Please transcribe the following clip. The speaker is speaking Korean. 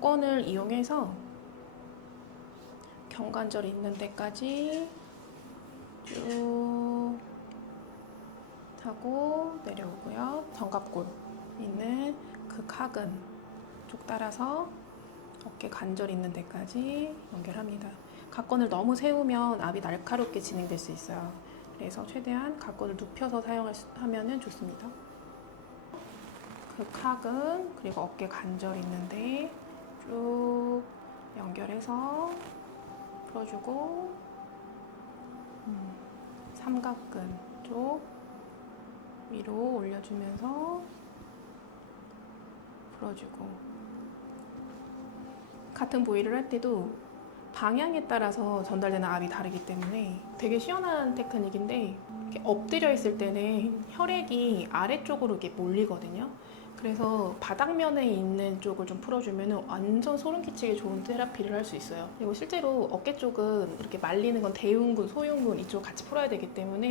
건을 이용해서 경관절 있는 데까지 쭉 하고 내려오고요. 견갑골 있는 그 각은 쭉 따라서 어깨 관절 있는 데까지 연결합니다. 각건을 너무 세우면 압이 날카롭게 진행될 수 있어요. 그래서 최대한 각건을 눕혀서 사용하면 좋습니다. 그 각은 그리고 어깨 관절 있는데 쭉 연결해서 풀어주고 음, 삼각근 쪽 위로 올려주면서 풀어주고 같은 부위를 할 때도 방향에 따라서 전달되는 압이 다르기 때문에 되게 시원한 테크닉인데 이렇게 엎드려 있을 때는 혈액이 아래쪽으로 이렇게 몰리거든요. 그래서 바닥면에 있는 쪽을 좀 풀어주면 완전 소름 끼치게 좋은 테라피를 할 수 있어요. 그리고 실제로 어깨 쪽은 이렇게 말리는 건 대흉근, 소흉근 이쪽 같이 풀어야 되기 때문에